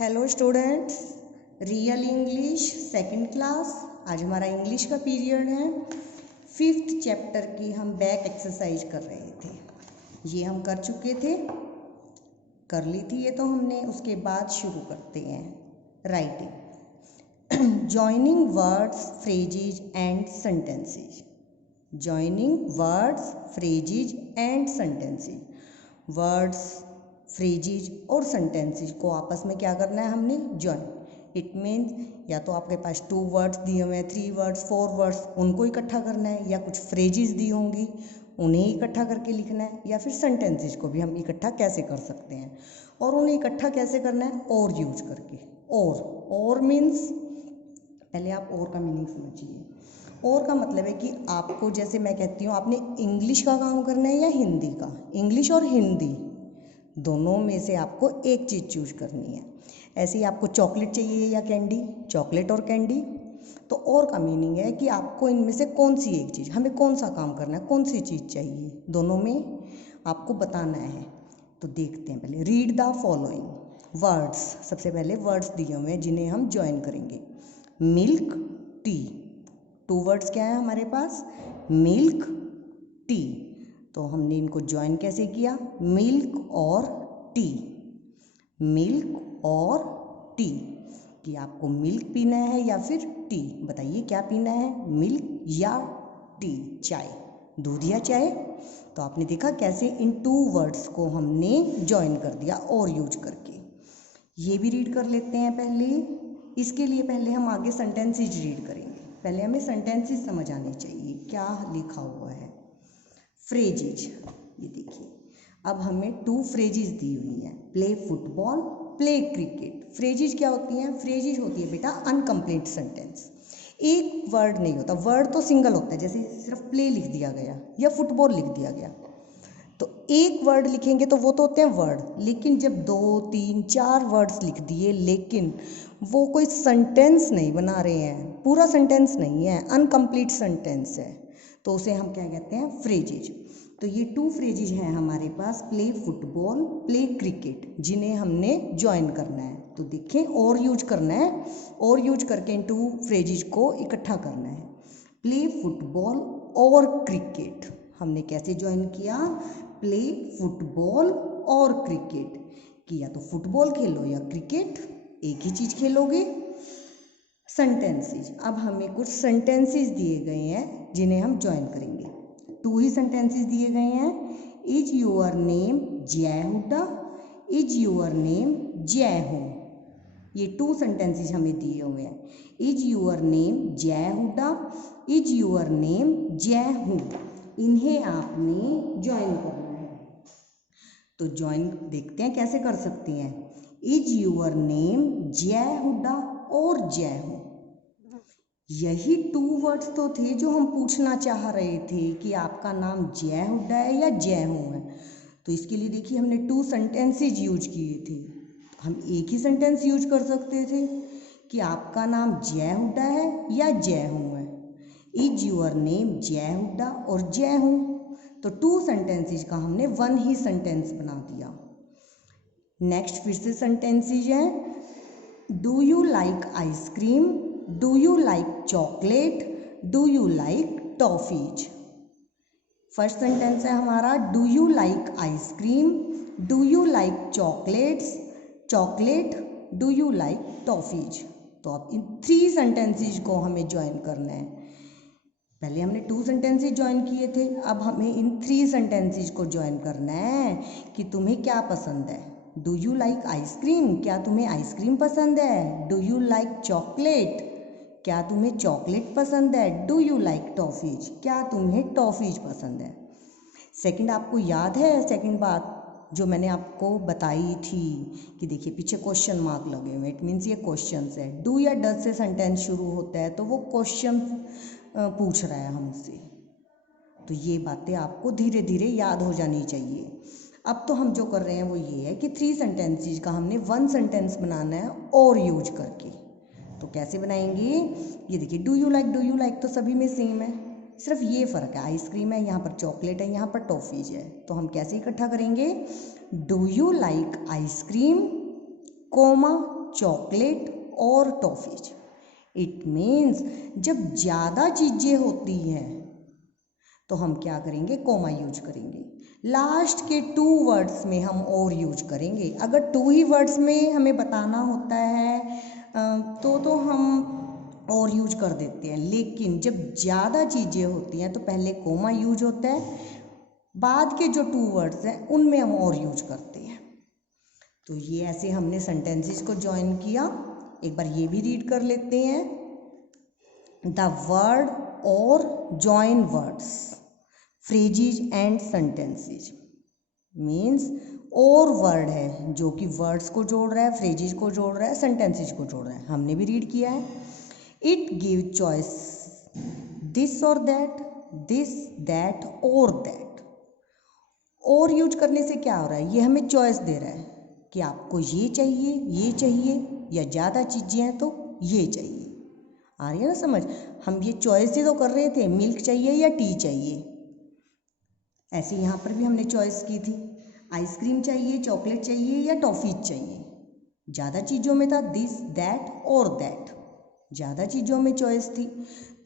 Hello students, real English second class. आज हमारा English का पीरियड है। 5th चैप्टर की हम बैक एक्सरसाइज कर रहे थे। ये हम कर चुके थे, कर ली थी ये तो हमने। उसके बाद शुरू करते हैं writing. Joining words, phrases and sentences. Joining words, phrases and sentences. Words, phrases और सेंटेंसेज को आपस में क्या करना है हमने, जॉइन। इट मीन्स या तो आपके पास 2 वर्ड्स दिए हुए हैं, 3 वर्ड्स, 4 वर्ड्स, उनको इकट्ठा करना है, या कुछ फ्रेजेज दी होंगी उन्हें इकट्ठा करके लिखना है, या फिर सेंटेंसेज को भी हम इकट्ठा कैसे कर सकते हैं। और उन्हें इकट्ठा कैसे करना है, और यूज करके। और मीन्स, पहले आप और का मीनिंग समझिए। और का मतलब है कि आपको, जैसे मैं कहती हूँ, आपने इंग्लिश का काम करना है या हिंदी का। इंग्लिश और हिंदी दोनों में से आपको एक चीज़ चूज करनी है। ऐसे ही आपको चॉकलेट चाहिए या कैंडी, चॉकलेट और कैंडी। तो और का मीनिंग है कि आपको इनमें से कौन सी एक चीज़, हमें कौन सा काम करना है, कौन सी चीज़ चाहिए, दोनों में आपको बताना है। तो देखते हैं, पहले रीड द फॉलोइंग वर्ड्स। सबसे पहले वर्ड्स दिए हुए हैं जिन्हें हम ज्वाइन करेंगे। Milk, T. 2 वर्ड्स क्या है हमारे पास, मिल्क, टी। तो हमने इनको ज्वाइन कैसे किया, मिल्क और टी। मिल्क और टी, कि आपको मिल्क पीना है या फिर टी। बताइए क्या पीना है, मिल्क या टी, चाय, दूध या चाय। तो आपने देखा कैसे इन 2 वर्ड्स को हमने ज्वाइन कर दिया और यूज करके। ये भी रीड कर लेते हैं पहले। इसके लिए पहले हम आगे सेंटेंसेज रीड करेंगे। पहले हमें सेंटेंसेज समझ आने चाहिए क्या लिखा हुआ है। फ्रेजेज, ये देखिए, अब हमें 2 फ्रेजेज दी हुई हैं, play football, play cricket. Phrases क्या होती हैं, फ्रेजेज होती है बेटा अनकम्प्लीट सेंटेंस। एक वर्ड नहीं होता, वर्ड तो सिंगल होता है, जैसे सिर्फ प्ले लिख दिया गया या फुटबॉल लिख दिया गया। तो एक वर्ड लिखेंगे तो वो तो होते हैं वर्ड, लेकिन जब 2, 3, 4 वर्ड्स लिख दिए लेकिन वो कोई सेंटेंस नहीं बना रहे हैं, पूरा सेंटेंस नहीं है, अनकम्प्लीट सेंटेंस है, तो उसे हम क्या कहते हैं, फ्रेजेज। तो ये 2 फ्रेजेज हैं हमारे पास, प्ले फुटबॉल, प्ले क्रिकेट, जिन्हें हमने ज्वाइन करना है। तो देखें, और यूज करना है, और यूज करके इन 2 फ्रेजेज को इकट्ठा करना है। प्ले फुटबॉल और क्रिकेट हमने कैसे ज्वाइन किया, प्ले फुटबॉल और क्रिकेट, कि या तो फुटबॉल खेलो या क्रिकेट, एक ही चीज़ खेलोगे। सेंटेंसेज, अब हमें कुछ सेंटेंसेज दिए गए हैं जिन्हें हम ज्वाइन करेंगे। 2 ही सेंटेंसेज दिए गए हैं। Is your name Jay Hooda, is your name जय हो। ये 2 सेंटेंसेज हमें दिए हुए हैं। Is your name Jay Hooda, is your name जय हूँ। इन्हें आपने ज्वाइन करना है। तो ज्वाइन देखते हैं कैसे कर सकते हैं। Is your name Jay Hooda और जय हूँ, यही 2 वर्ड्स तो थे जो हम पूछना चाह रहे थे कि आपका नाम जय हुड्डा है या जय हूँ है। तो इसके लिए देखिए हमने 2 सेंटेंसेज यूज किए थे। हम एक ही सेंटेंस यूज कर सकते थे कि आपका नाम जय हुड्डा है या जय हूँ है। Is your name Jay Hooda और जय हूँ, तो 2 सेंटेंसेज का हमने 1 ही सेंटेंस बना दिया। नेक्स्ट फिर से सेंटेंसेज है, do you like ice cream, do you like chocolate, do you like toffees. First sentence है हमारा, do you like ice cream, do you like chocolates, chocolate, do you like toffees. तो अब इन 3 सेंटेंसेज को हमें ज्वाइन करना है। पहले हमने 2 सेंटेंसेज ज्वाइन किए थे, अब हमें इन 3 सेंटेंसेज को ज्वाइन करना है कि तुम्हें क्या पसंद है। डू यू लाइक आइसक्रीम, क्या तुम्हें आइसक्रीम पसंद है। डू यू लाइक चॉकलेट, क्या तुम्हें चॉकलेट पसंद है। डू यू लाइक टॉफीज, क्या तुम्हें टॉफीज पसंद है। सेकंड आपको याद है, सेकंड बात जो मैंने आपको बताई थी कि देखिए पीछे क्वेश्चन मार्क लगे हुए, इट मीन्स ये क्वेश्चंस है। डू या डज से सेंटेंस शुरू होता है तो वो क्वेश्चन पूछ रहा है हमसे। तो ये बातें आपको धीरे धीरे याद हो जानी चाहिए। अब तो हम जो कर रहे हैं वो ये है कि 3 सेंटेंसेज का हमने 1 सेंटेंस बनाना है और यूज करके। तो कैसे बनाएंगे, ये देखिए, डू यू लाइक तो सभी में सेम है, सिर्फ ये फ़र्क है, आइसक्रीम है, यहाँ पर चॉकलेट है, यहाँ पर टॉफ़ीज है। तो हम कैसे इकट्ठा करेंगे, do you like ice cream, comma chocolate और टॉफीज। इट मीन्स जब ज़्यादा चीज़ें होती हैं तो हम क्या करेंगे, कोमा यूज करेंगे। लास्ट के 2 वर्ड्स में हम और यूज करेंगे। अगर 2 ही वर्ड्स में हमें बताना होता है तो हम और यूज कर देते हैं, लेकिन जब ज़्यादा चीज़ें होती हैं तो पहले कोमा यूज होता है, बाद के जो 2 वर्ड्स हैं उनमें हम और यूज करते हैं। तो ये ऐसे हमने सेंटेंसेस को ज्वाइन किया। एक बार ये भी रीड कर लेते हैं। द वर्ड और join words, phrases and sentences. Means और वर्ड है जो कि वर्ड्स को जोड़ रहा है, फ्रेजेज को जोड़ रहा है, सेंटेंसेज को जोड़ रहा है। हमने भी रीड किया है। इट गिव चॉइस दिस और दैट, दिस दैट और दैट। और यूज करने से क्या हो रहा है, ये हमें चॉइस दे रहा है कि आपको ये चाहिए या ज़्यादा चीज़ें हैं तो ये चाहिए। आ रही है ना समझ। हम ये चॉइस ही तो कर रहे थे, मिल्क चाहिए या टी चाहिए। ऐसे यहाँ पर भी हमने चॉइस की थी, आइसक्रीम चाहिए, चॉकलेट चाहिए या टॉफ़ी चाहिए। ज़्यादा चीज़ों में था दिस दैट और दैट, ज़्यादा चीज़ों में चॉइस थी।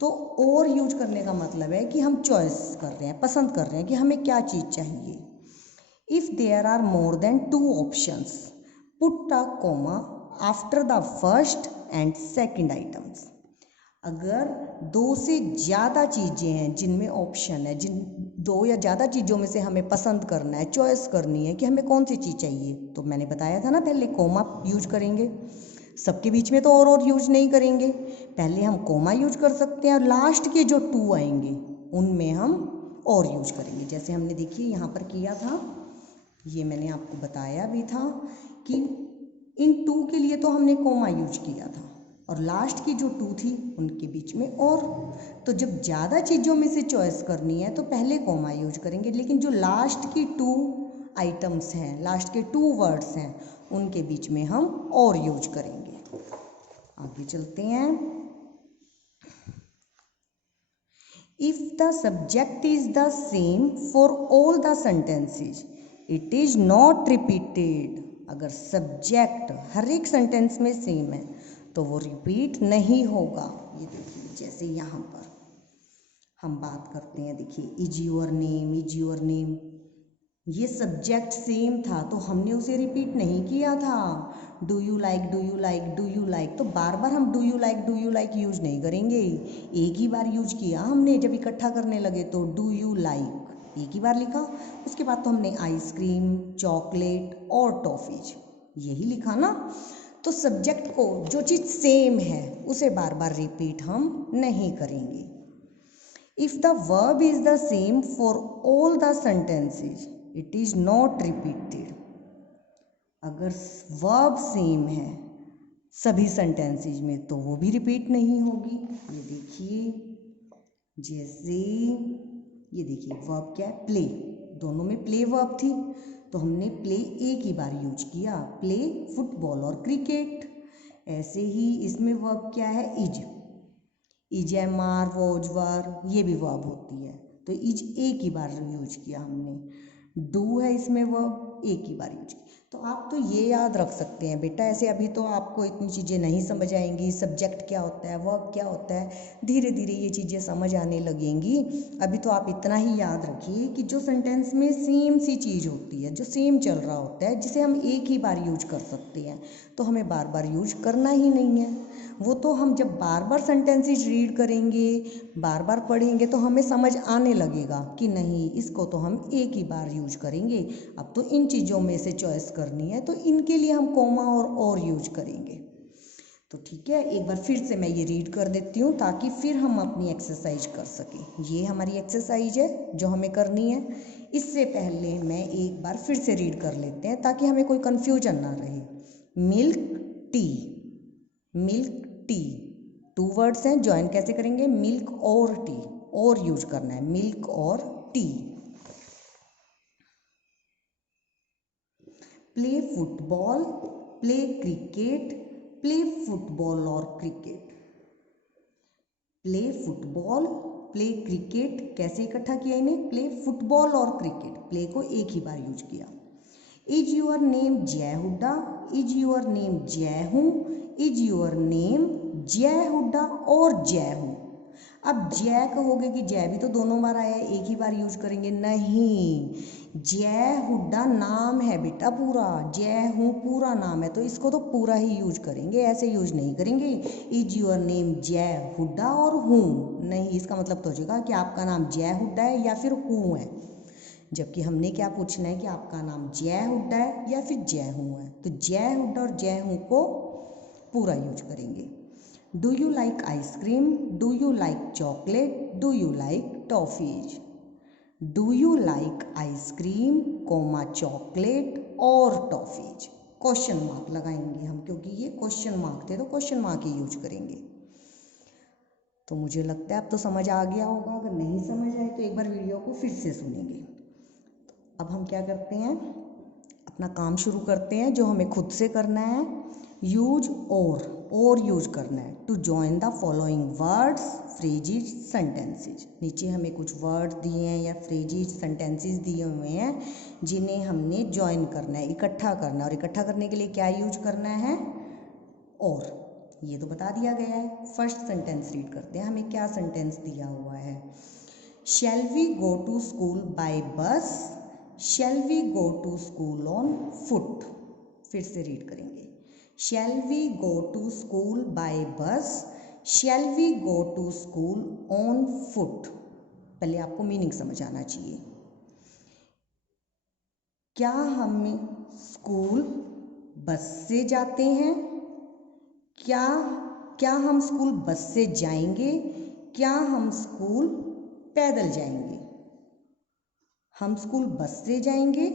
तो और यूज करने का मतलब है कि हम चॉइस कर रहे हैं, पसंद कर रहे हैं कि हमें क्या चीज़ चाहिए। If there are more than 2 options, put a comma after the first and second items. अगर 2 से ज़्यादा चीज़ें हैं जिनमें ऑप्शन है, जिन 2 या ज़्यादा चीज़ों में से हमें पसंद करना है, चॉइस करनी है कि हमें कौन सी चीज़ चाहिए, तो मैंने बताया था ना पहले कोमा यूज करेंगे। सबके बीच में तो और यूज नहीं करेंगे, पहले हम कोमा यूज कर सकते हैं और लास्ट के जो 2 आएंगे उनमें हम और यूज करेंगे। जैसे हमने देखिए यहाँ पर किया था, ये मैंने आपको बताया भी था कि इन 2 के लिए तो हमने कोमा यूज किया था और लास्ट की जो 2 थी उनके बीच में और। तो जब ज़्यादा चीज़ों में से चॉइस करनी है तो पहले कोमा यूज करेंगे, लेकिन जो लास्ट की 2 आइटम्स हैं, लास्ट के 2 वर्ड्स हैं, उनके बीच में हम और यूज करेंगे। आगे चलते हैं। If the subject is the same for all the sentences, it is not repeated. अगर सब्जेक्ट हर एक सेंटेंस में सेम है तो वो रिपीट नहीं होगा। ये देखिए जैसे यहाँ पर हम बात करते हैं, देखिए is your name, is your name, ये सब्जेक्ट सेम था तो हमने उसे रिपीट नहीं किया था। Do you like, do you like, do you like, तो बार बार हम डू यू लाइक यूज नहीं करेंगे। एक ही बार यूज किया हमने, जब इकट्ठा करने लगे तो डू यू लाइक एक ही बार लिखा, उसके बाद तो हमने आइसक्रीम, चॉकलेट और टॉफीज यही लिखा ना। तो सब्जेक्ट को जो चीज़ सेम है उसे बार बार रिपीट हम नहीं करेंगे। If the verb is the same for all the sentences, it is not repeated. अगर वर्ब सेम है सभी सेंटेंसेज में तो वो भी रिपीट नहीं होगी। ये देखिए जैसे ये देखिए वर्ब क्या है, प्ले, दोनों में प्ले वर्ब थी तो हमने प्ले एक ही बार यूज किया, प्ले फुटबॉल और क्रिकेट। ऐसे ही इसमें वर्ब क्या है, इज है, मार, वॉज, वर, ये भी वर्ब होती है तो इज एक ही बार यूज किया हमने। डू है इसमें वर्ब, एक ही बार यूज किया। तो आप तो ये याद रख सकते हैं बेटा, ऐसे अभी तो आपको इतनी चीज़ें नहीं समझ आएंगी, सब्जेक्ट क्या होता है, वर्ब क्या होता है, धीरे धीरे ये चीज़ें समझ आने लगेंगी। अभी तो आप इतना ही याद रखिए कि जो सेंटेंस में सेम सी चीज़ होती है, जो सेम चल रहा होता है, जिसे हम एक ही बार यूज कर सकते हैं, तो हमें बार बार यूज करना ही नहीं है। वो तो हम जब बार बार सेंटेंसेस रीड करेंगे, बार बार पढ़ेंगे तो हमें समझ आने लगेगा कि नहीं इसको तो हम एक ही बार यूज करेंगे। अब तो इन चीज़ों में से चॉइस करनी है तो इनके लिए हम कोमा और यूज करेंगे। तो ठीक है, एक बार फिर से मैं ये रीड कर देती हूँ ताकि फिर हम अपनी एक्सरसाइज कर सकें। ये हमारी एक्सरसाइज है जो हमें करनी है। इससे पहले मैं एक बार फिर से रीड कर लेते हैं ताकि हमें कोई कन्फ्यूजन ना रहे। Milk tea, milk tea, 2 words हैं, ज्वाइन कैसे करेंगे, मिल्क और टी, और यूज करना है, मिल्क और tea. Play football, play cricket, play football और cricket. Play football, play cricket, कैसे इकट्ठा किया इन्हें, प्ले फुटबॉल और क्रिकेट, प्ले को एक ही बार यूज किया। Is your name Jay Hooda, is your name जय हूँ, is your name Jay Hooda और जय हूँ। अब जय कहोगे कि जय भी तो दोनों बार आया है, एक ही बार यूज करेंगे, नहीं, जय हुड्डा नाम है बेटा पूरा, जय हूँ पूरा नाम है, तो इसको तो पूरा ही यूज करेंगे, ऐसे यूज नहीं करेंगे is your name Jay Hooda और हूँ, नहीं, इसका मतलब तो हो जाएगा कि आपका नाम जय हुड्डा है या फिर हूँ है, जबकि हमने क्या पूछना है कि आपका नाम जय हुड्डा है या फिर जय हूँ है, तो जय हुड्डा और जय हूँ को पूरा यूज करेंगे। Do you like ice cream, do you like chocolate, do you like toffees, do you like ice cream comma chocolate और टॉफीज, क्वेश्चन मार्क लगाएंगे हम, क्योंकि ये क्वेश्चन मार्क थे तो क्वेश्चन मार्क ही यूज करेंगे। तो मुझे लगता है अब तो समझ आ गया होगा, अगर नहीं समझ आए तो एक बार वीडियो को फिर से सुनेंगे। अब हम क्या करते हैं, अपना काम शुरू करते हैं जो हमें खुद से करना है, यूज और यूज करना है to join the following words phrases sentences. नीचे हमें कुछ वर्ड दिए हैं या फ्रेजेज सेंटेंसेज दिए हुए हैं जिन्हें हमने जॉइन करना है, इकट्ठा करना है, और इकट्ठा करने के लिए क्या यूज करना है, और ये तो बता दिया गया है। फर्स्ट सेंटेंस रीड करते हैं, हमें क्या सेंटेंस दिया हुआ है, shall we go to school by bus, shall we go to school on foot. फिर से रीड करेंगे, shall we go to school by bus, shall we go to school on foot. पहले आपको मीनिंग समझ आना चाहिए, क्या हम स्कूल बस से जाते हैं, क्या हम स्कूल बस से जाएंगे, क्या हम स्कूल पैदल जाएंगे, हम स्कूल बस से जाएंगे,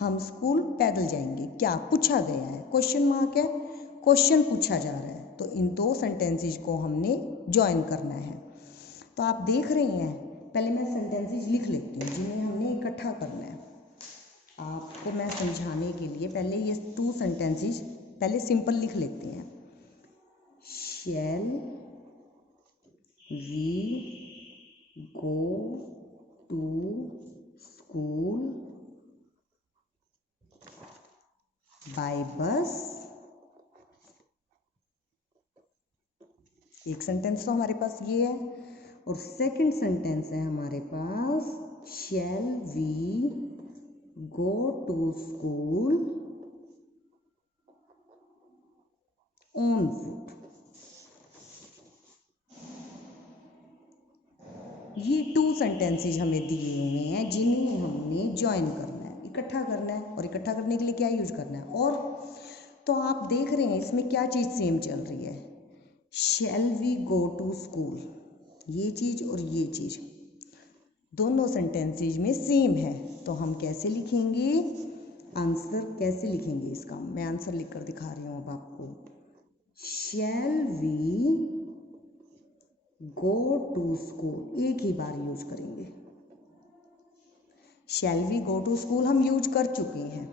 हम स्कूल पैदल जाएंगे, क्या पूछा गया है, क्वेश्चन मार्क है, क्वेश्चन पूछा जा रहा है, तो इन दो सेंटेंसेज को हमने ज्वाइन करना है। तो आप देख रही हैं, पहले मैं सेंटेंसेज लिख लेती हूँ जिन्हें हमने इकट्ठा करना है, आपको मैं समझाने के लिए पहले ये 2 सेंटेंसेज पहले सिंपल लिख लेती हैं, shall we go to school by bus, एक सेंटेंस तो हमारे पास ये है, और सेकंड सेंटेंस है हमारे पास shall we go to school on foot. ये 2 सेंटेंसेज हमें दिए हुए हैं जिन्हें हमने ज्वाइन करना है, इकट्ठा करना है, और इकट्ठा करने के लिए क्या यूज करना है, और तो आप देख रहे हैं इसमें क्या चीज़ सेम चल रही है, shall we go to school, ये चीज़ और ये चीज़ दोनों सेंटेंसेज में सेम है, तो हम कैसे लिखेंगे, आंसर कैसे लिखेंगे इसका, मैं आंसर लिखकर दिखा रही हूँ अब आपको, shall we go to school, एक ही बार यूज करेंगे, shall we go to school हम यूज कर चुके हैं,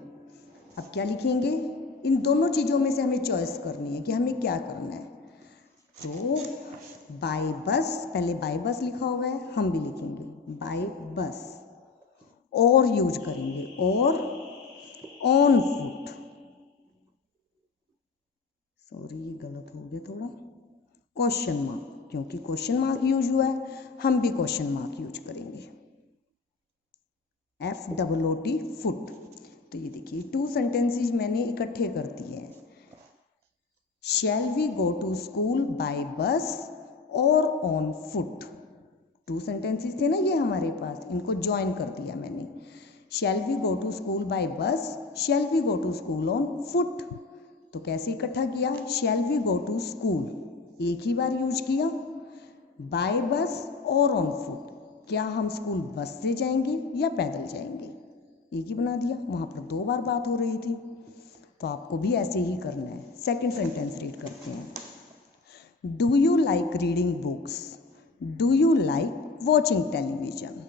अब क्या लिखेंगे, इन दोनों चीज़ों में से हमें चॉइस करनी है कि हमें क्या करना है, तो बाय बस, पहले बाय बस लिखा हुआ है, हम भी लिखेंगे बाय बस, और यूज करेंगे, और ऑन फुट, सॉरी ये गलत हो गया थोड़ा, क्वेश्चन मार्क, क्योंकि क्वेश्चन मार्क यूज हुआ है हम भी क्वेश्चन मार्क यूज करेंगे, FOOT फुट। तो ये देखिए 2 सेंटेंसेज मैंने इकट्ठे कर दिए हैं, shall we go to school by bus or on foot, 2 sentences थे ना ये हमारे पास, इनको ज्वाइन कर दिया मैंने, shall we go to school by bus, shall we go to school on foot. तो कैसे इकट्ठा किया, shall we go to school एक ही बार यूज किया, bye bus or on foot, क्या हम स्कूल बस से जाएंगे या पैदल जाएंगे, एक ही बना दिया, वहाँ पर 2 बार बात हो रही थी, तो आपको भी ऐसे ही करना है। सेकंड सेंटेंस रीड करते हैं, do you like reading books, do you like watching television,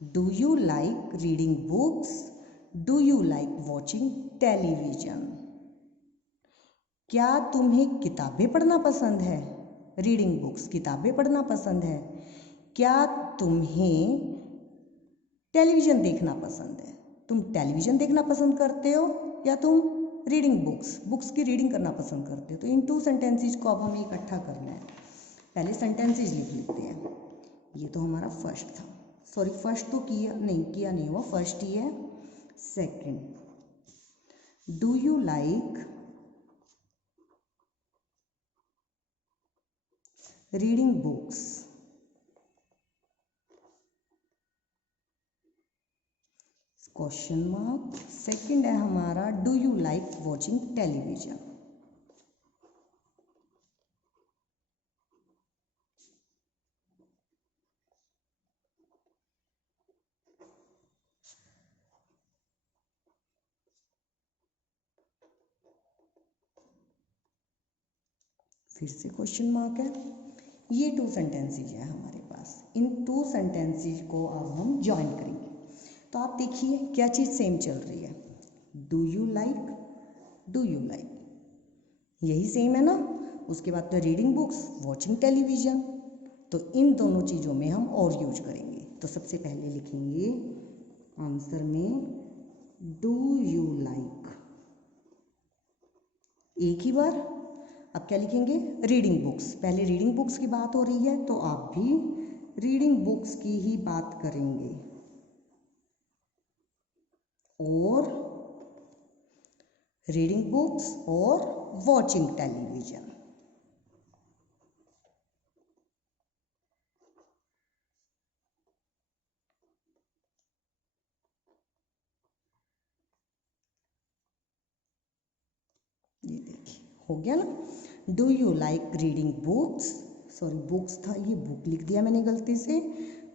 do you like reading books, do you like watching television, क्या तुम्हें किताबें पढ़ना पसंद है, रीडिंग बुक्स किताबें पढ़ना पसंद है, क्या तुम्हें टेलीविज़न देखना पसंद है, तुम टेलीविज़न देखना पसंद करते हो या तुम रीडिंग बुक्स की रीडिंग करना पसंद करते हो। तो इन 2 सेंटेंसेस को अब हमें इकट्ठा करना है। पहले सेंटेंसेस लिख लेते हैं। ये तो हमारा फर्स्ट था, सॉरी फर्स्ट तो किया नहीं हुआ, फर्स्ट ही है। Second, do you like reading books? Question mark. Second है हमारा, do you like watching television? फिर से क्वेश्चन मार्क है। ये 2 सेंटेंसेस है हमारे पास। इन 2 सेंटेंसेस को अब हम ज्वाइन करेंगे। तो आप देखिए क्या चीज़ सेम चल रही है। डू यू लाइक यही सेम है ना। उसके बाद तो रीडिंग बुक्स, वॉचिंग टेलीविजन। तो इन दोनों चीज़ों में हम और यूज करेंगे। तो सबसे पहले लिखेंगे आंसर में डू यू लाइक, एक ही बार। अब क्या लिखेंगे? Reading books. पहले रीडिंग बुक्स की बात हो रही है तो आप भी रीडिंग बुक्स की ही बात करेंगे। और रीडिंग बुक्स और वॉचिंग टेलीविजन। ये देखिए हो गया ना। Do you like reading books, sorry books था, ये बुक लिख दिया मैंने गलती से।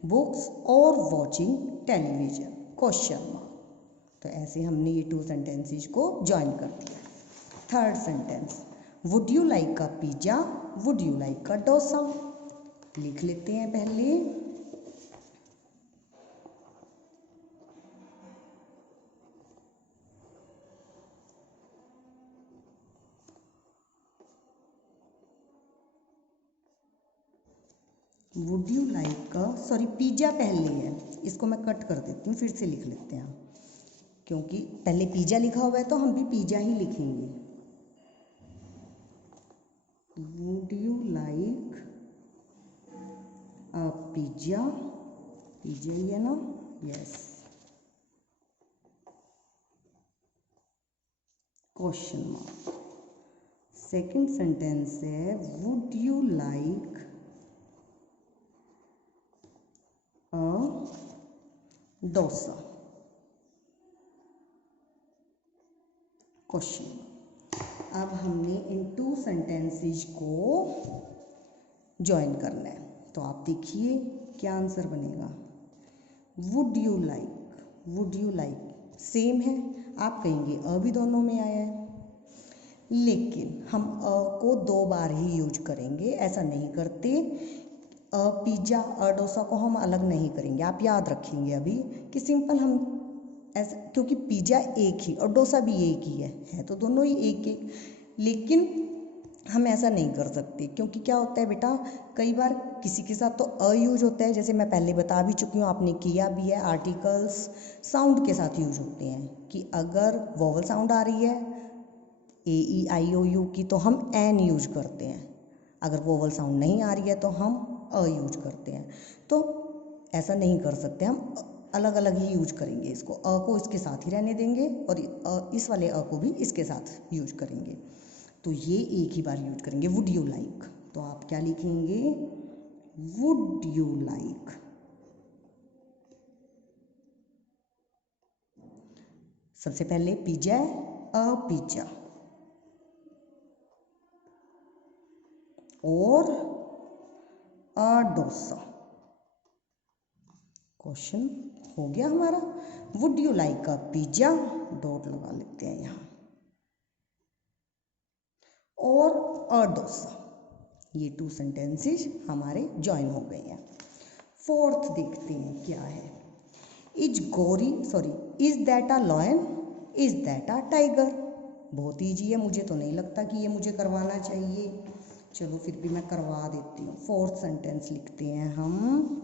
बुक्स और वॉचिंग टेलीविजन, क्वेश्चन मार्क। तो ऐसे हमने ये 2 सेंटेंसेस को ज्वाइन कर दिया। Third sentence, would you like a pizza, would you like a dosa? लिख लेते हैं पहले। Would you like a, sorry pizza पहले है, इसको मैं कट कर देती हूँ, फिर से लिख लेते हैं। क्योंकि पहले पिज्ज़ा लिखा हुआ है तो हम भी पिज्ज़ा ही लिखेंगे। Would you like a pizza, pizza ही है ना, yes. Question mark. Second sentence है, would you like a dosa, question. अब हमने इन 2 सेंटेंसेस को ज्वाइन करना है। तो आप देखिए क्या आंसर बनेगा। वुड यू लाइक सेम है, आप कहेंगे अ भी दोनों में आया है, लेकिन हम अ को 2 बार ही यूज करेंगे, ऐसा नहीं करते। अ पिज्ज़ा, अ डोसा को हम अलग नहीं करेंगे। आप याद रखेंगे अभी कि सिंपल हम ऐसा, क्योंकि पिज्ज़ा एक ही और डोसा भी एक ही है तो दोनों ही एक एक, लेकिन हम ऐसा नहीं कर सकते। क्योंकि क्या होता है बेटा, कई बार किसी के साथ तो अ यूज होता है, जैसे मैं पहले बता भी चुकी हूँ, आपने किया भी है। आर्टिकल्स साउंड के साथ यूज होते हैं कि अगर वोवल साउंड आ रही है ए ई आई ओ यू की तो हम एन यूज करते हैं, अगर वोवल साउंड नहीं आ रही है तो हम अ यूज करते हैं। तो ऐसा नहीं कर सकते, हम अलग अलग ही यूज करेंगे। इसको अ को इसके साथ ही रहने देंगे और इस वाले अ को भी इसके साथ यूज करेंगे। तो ये एक ही बार यूज करेंगे। वुड यू लाइक, तो आप क्या लिखेंगे? Would you like. सबसे पहले पिज्जा है, अ पिज्जा, और अ डोसा। क्वेश्चन हो गया हमारा। Would you like a pizza, dot लगा लेते हैं यहाँ, और अ डोसा। ये 2 सेंटेंसेस हमारे ज्वाइन हो गए हैं। फोर्थ देखते हैं क्या है। Is that a lion, is that a tiger? बहुत ईजी है, मुझे तो नहीं लगता कि ये मुझे करवाना चाहिए, चलो फिर भी मैं करवा देती हूँ। फोर्थ सेंटेंस लिखते हैं हम।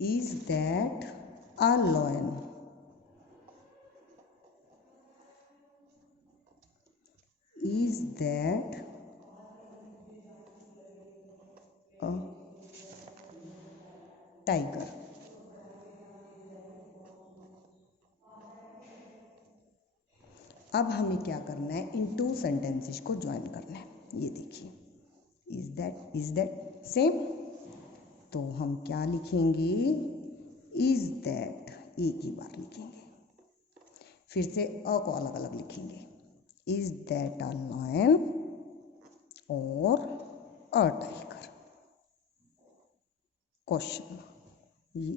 Is that a lion? Is that a tiger? अब हमें क्या करना है, इन टू सेंटेंसेस को ज्वाइन करना है। ये देखिए, इज दैट सेम, तो हम क्या लिखेंगे, इज दैट एक ही बार लिखेंगे, फिर से अ को अलग अलग लिखेंगे। इज दैट अ लायन और अ टाइगर? क्वेश्चन, ये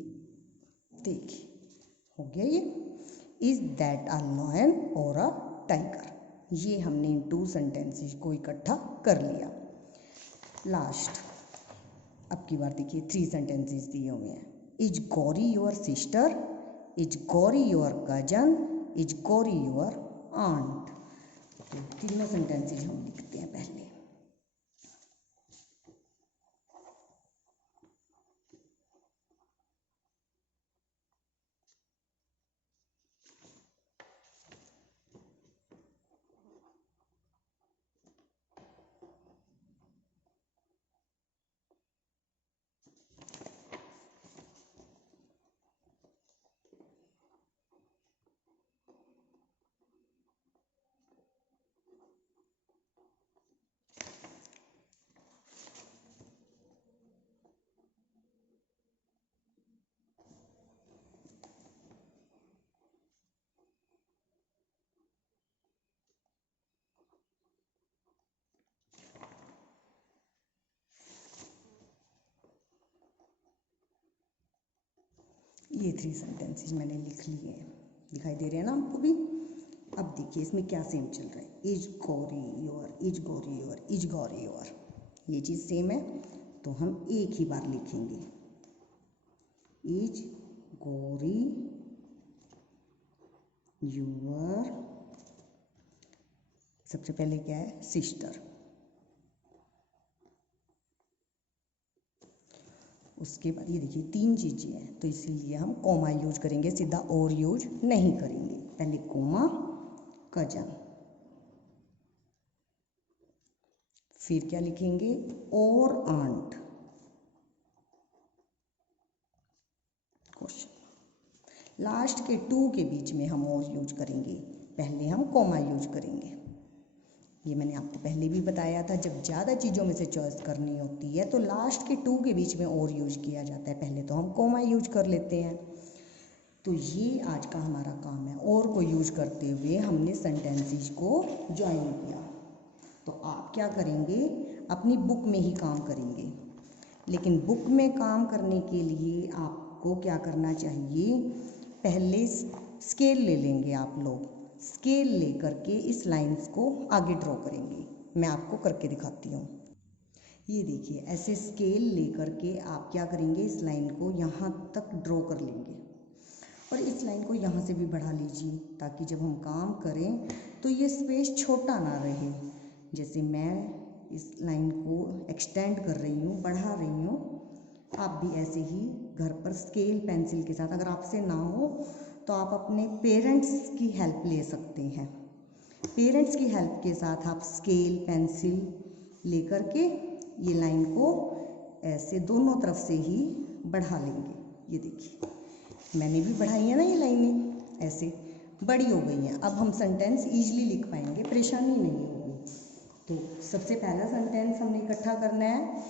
देखिए हो गया। ये इज दैट अ लायन और अ टाइगर, ये हमने इन टू सेंटेंसेस को इकट्ठा कर लिया। लास्ट, अब की बार देखिए 3 सेंटेंसेस दिए हुए हैं। Is Gauri your sister? Is Gauri your cousin? Is Gauri your aunt? तो तीनों सेंटेंसेस हम लिखते हैं पहले। ये 3 सेंटेंसेस मैंने लिख लिए हैं, दिखाई दे रहे हैं ना आपको भी। अब देखिए इसमें क्या सेम चल रहा है, is Gauri your, is Gauri your, is Gauri your, ये चीज़ सेम है, तो हम एक ही बार लिखेंगे, इज गौरी योर, सबसे पहले क्या है, सिस्टर, उसके बाद ये देखिए 3 चीज़ें हैं, तो इसीलिए हम कॉमा यूज करेंगे, सीधा और यूज नहीं करेंगे। पहले कॉमा, कजन, फिर क्या लिखेंगे, और आंट, क्वेश्चन। लास्ट के 2 के बीच में हम और यूज करेंगे, पहले हम कॉमा यूज करेंगे। ये मैंने आपको पहले भी बताया था, जब ज़्यादा चीज़ों में से चॉइस करनी होती है तो लास्ट के 2 के बीच में और यूज किया जाता है, पहले तो हम कॉमा यूज कर लेते हैं। तो ये आज का हमारा काम है, और को यूज करते हुए हमने सेंटेंसेस को ज्वाइन किया। तो आप क्या करेंगे, अपनी बुक में ही काम करेंगे, लेकिन बुक में काम करने के लिए आपको क्या करना चाहिए, पहले स्केल ले लेंगे आप लोग, स्केल ले करके इस लाइंस को आगे ड्रॉ करेंगे। मैं आपको करके दिखाती हूँ। ये देखिए, ऐसे स्केल ले करके आप क्या करेंगे, इस लाइन को यहाँ तक ड्रॉ कर लेंगे, और इस लाइन को यहाँ से भी बढ़ा लीजिए, ताकि जब हम काम करें तो ये स्पेस छोटा ना रहे। जैसे मैं इस लाइन को एक्सटेंड कर रही हूँ, बढ़ा रही हूँ, आप भी ऐसे ही घर पर स्केल पेंसिल के साथ, अगर आपसे ना हो तो आप अपने पेरेंट्स की हेल्प ले सकते हैं। पेरेंट्स की हेल्प के साथ आप स्केल पेंसिल लेकर के ये लाइन को ऐसे दोनों तरफ से ही बढ़ा लेंगे। ये देखिए, मैंने भी बढ़ाई है ना, ये लाइनें ऐसे बड़ी हो गई हैं। अब हम सेंटेंस ईजिली लिख पाएंगे, परेशानी नहीं होगी। तो सबसे पहला सेंटेंस हमने इकट्ठा करना है,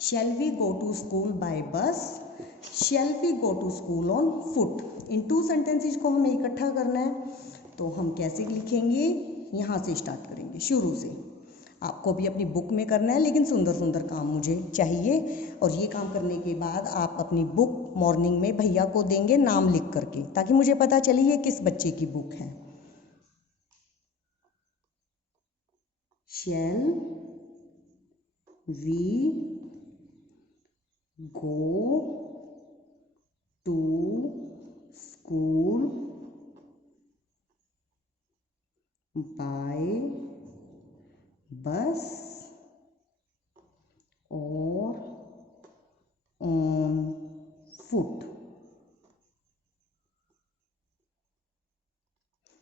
shall we go to school by bus, shall we go to school on foot. इन 2 सेंटेंसेस को हमें इकट्ठा करना है, तो हम कैसे लिखेंगे, यहाँ से स्टार्ट करेंगे, शुरू से। आपको भी अपनी बुक में करना है, लेकिन सुंदर सुंदर काम मुझे चाहिए, और ये काम करने के बाद आप अपनी बुक मॉर्निंग में भैया को देंगे नाम लिख करके, ताकि मुझे पता चले ये किस बच्चे की बुक है। Shall we go to school by bus or on foot.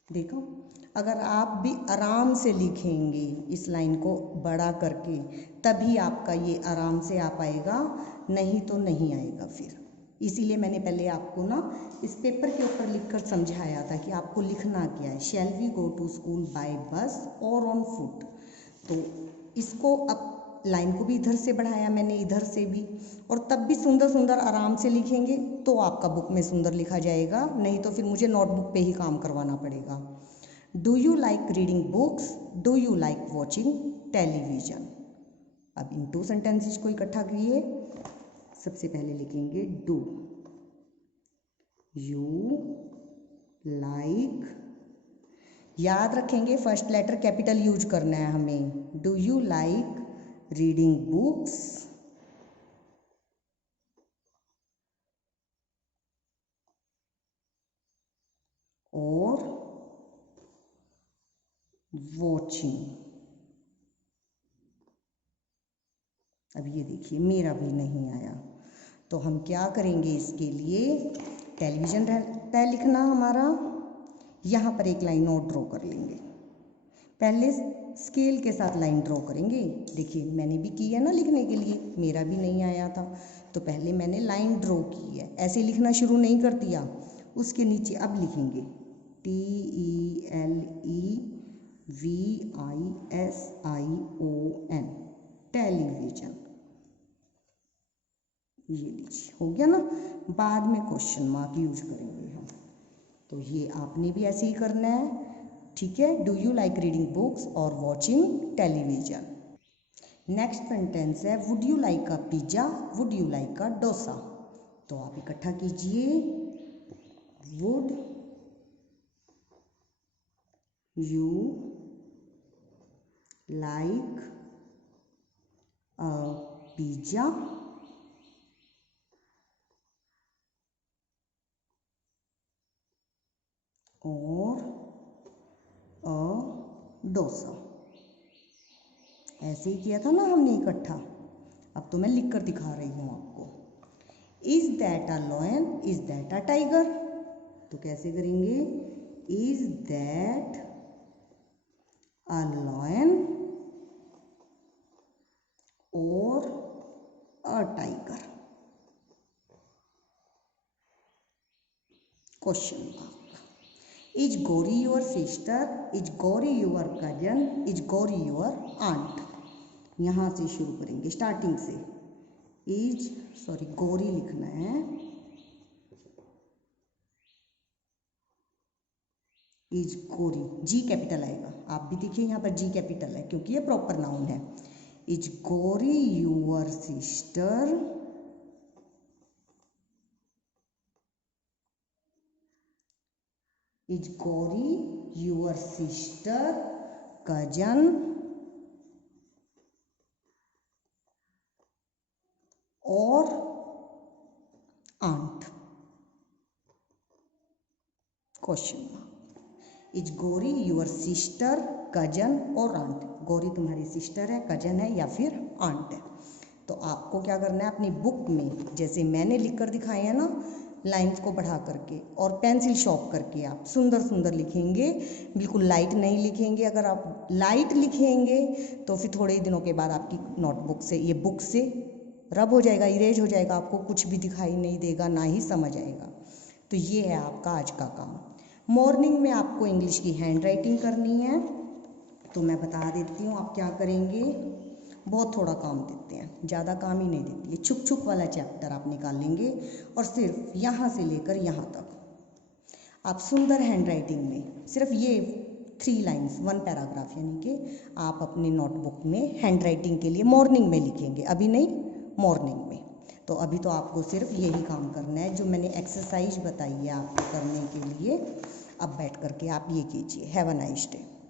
देखो, अगर आप भी आराम से लिखेंगे इस लाइन को बड़ा करके, तभी आपका ये आराम से आ पाएगा, नहीं तो नहीं आएगा फिर। इसीलिए मैंने पहले आपको ना इस पेपर के ऊपर लिखकर समझाया था कि आपको लिखना क्या है। Shall we go to school by bus or on foot. तो इसको अब लाइन को भी इधर से बढ़ाया मैंने, इधर से भी, और तब भी सुंदर सुंदर आराम से लिखेंगे तो आपका बुक में सुंदर लिखा जाएगा, नहीं तो फिर मुझे नोटबुक पे ही काम करवाना पड़ेगा। Do you like reading books? Do you like watching television? अब इन 2 सेंटेंसेस को इकट्ठा करिए। सबसे पहले लिखेंगे डू यू लाइक, याद रखेंगे फर्स्ट लेटर कैपिटल यूज करना है हमें। Do you like reading books? और वॉचिंग। अब ये देखिए मेरा भी नहीं आया, तो हम क्या करेंगे, इसके लिए टेलीविजन रहता है लिखना हमारा, यहाँ पर एक लाइन और ड्रॉ कर लेंगे। पहले स्केल के साथ लाइन ड्रॉ करेंगे। देखिए मैंने भी की है ना लिखने के लिए, मेरा भी नहीं आया था, तो पहले मैंने लाइन ड्रॉ की है, ऐसे लिखना शुरू नहीं कर दिया। उसके नीचे अब लिखेंगे TELEVISION, टेलीविजन। ये लीजिए, हो गया ना। बाद में क्वेश्चन मार्क यूज करेंगे हम, तो ये आपने भी ऐसे ही करना है, ठीक है। Do you like reading books और वॉचिंग टेलीविजन? नेक्स्ट सेंटेंस है would you like a pizza? Would you like a dosa? तो आप इकट्ठा कीजिए। Would you like a pizza और अ डोसा? ऐसे ही किया था ना हमने इकट्ठा, अब तो मैं लिख कर दिखा रही हूँ आपको। Is that a lion? Is that a tiger? तो कैसे करेंगे, is that a lion or a tiger? Question mark. Is Gauri your sister? Is Gauri your cousin? Is Gauri your aunt? यहाँ से शुरू करेंगे स्टार्टिंग से। गौरी लिखना है, इज गौरी, जी कैपिटल आएगा। आप भी देखिए यहाँ पर जी कैपिटल है क्योंकि ये प्रॉपर नाउन है। Is Gauri your sister? Is Gauri your sister, cousin और aunt? Question mark. Is Gauri your sister, cousin और आंट? गौरी तुम्हारी सिस्टर है, कजन है या फिर आंट है? तो आपको क्या करना है, अपनी बुक में जैसे मैंने लिख कर दिखाए हैं ना, लाइंस को बढ़ा करके और पेंसिल शॉर्प करके आप सुंदर सुंदर लिखेंगे। बिल्कुल लाइट नहीं लिखेंगे। अगर आप लाइट लिखेंगे तो फिर थोड़े ही दिनों के बाद आपकी नोटबुक से, ये बुक से रब हो जाएगा, इरेज हो जाएगा, आपको कुछ भी दिखाई नहीं देगा, ना ही समझ आएगा। तो ये है आपका आज का काम। मॉर्निंग में आपको इंग्लिश की हैंड राइटिंग करनी है, तो मैं बता देती हूँ आप क्या करेंगे। बहुत थोड़ा काम देते हैं, ज़्यादा काम ही नहीं देती है। छुक छुक वाला चैप्टर आप निकालेंगे और सिर्फ यहाँ से लेकर यहाँ तक आप सुंदर हैंड राइटिंग में सिर्फ ये 3 लाइन्स 1 पैराग्राफ यानी कि आप अपने नोटबुक में हैंड राइटिंग के लिए मॉर्निंग में लिखेंगे, अभी नहीं मॉर्निंग में। तो अभी तो आपको सिर्फ यही काम करना है जो मैंने एक्सरसाइज बताई है आपको करने के लिए। अब बैठ करके आप ये कीजिए। Have a nice day.